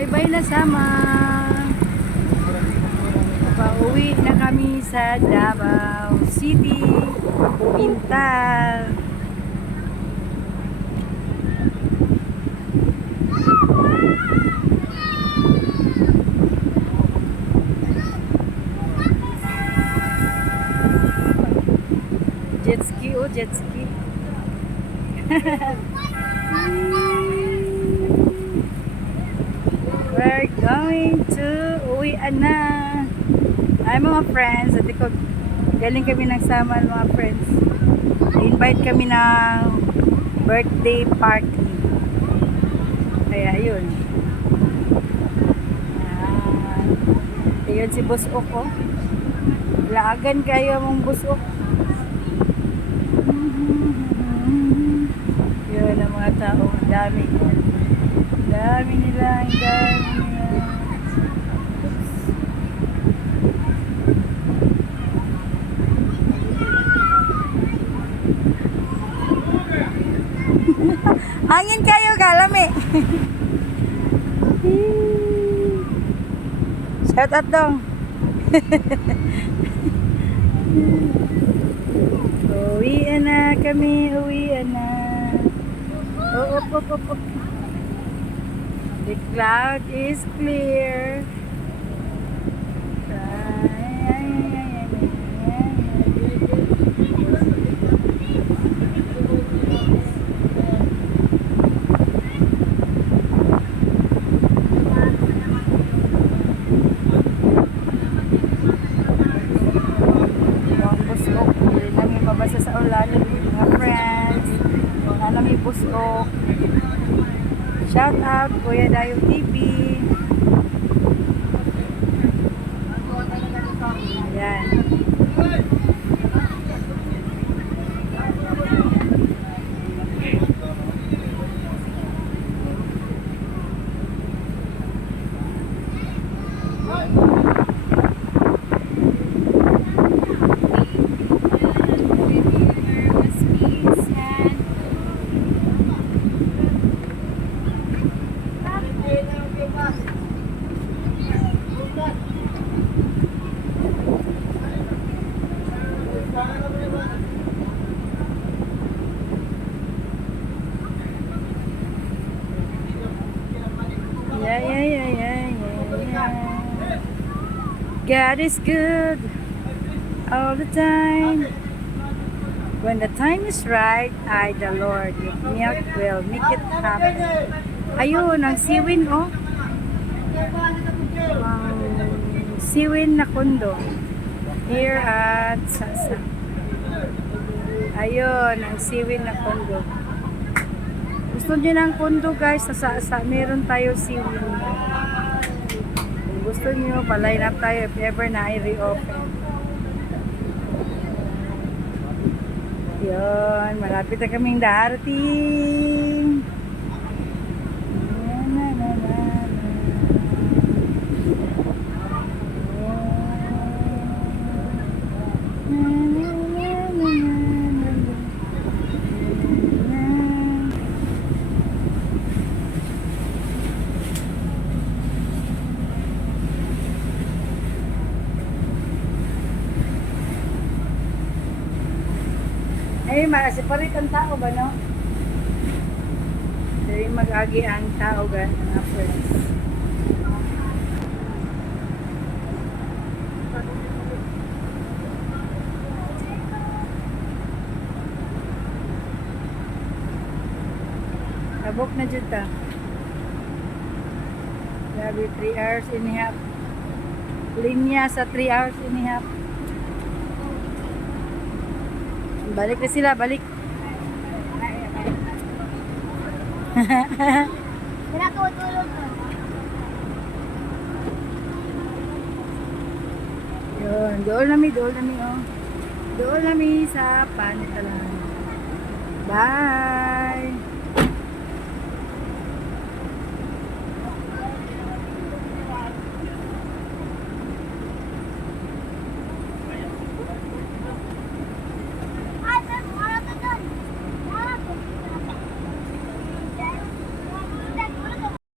Bye-bye na sama. Pauwi na kami sa Davao City. Pintal. Jet ski, oh, jet ski. We're going to uwian na. Ay mga friends, at ko galing kami nagsama ng mga friends. Invite kami ng birthday party. Kaya yun. Ayun si Boss Ok, oh. Laagan kayo mong Boss Ok. Yun ang mga tao. Ang dami. Dami nila. Ang dami nila. Hangin kayo, galami. Shout out dong. Uwian na kami, uwian na. Oh. The cloud is clear. Mabasa sa ulan, mga friends, kung ano may busok. Shout out Kuya Dayo TV. Ayan. Yeah. God is good all the time. When the time is right, I, the Lord, milk will make it happen. Ayun, ang siwin, oh. Siwin na kondo. Here at Sasa. Ayun, ang siwin na kondo. Gusto nyo ng kondo, guys, sa Sasa, meron tayo siwin. Kung gusto nyo, pa-line up tayo if ever na i-reopen. Yun, malapit na kaming darating. Ay, separate ang tao ba, no? Dahil mag-agi ang tao ga, mga friends. Tabok na dyan ta. Grabe, 3 hours and a half. Linya sa 3 hours and a half. Balik na sila, balik. Yun, doon nami, oh. Doon nami sa Pantalan. Bye!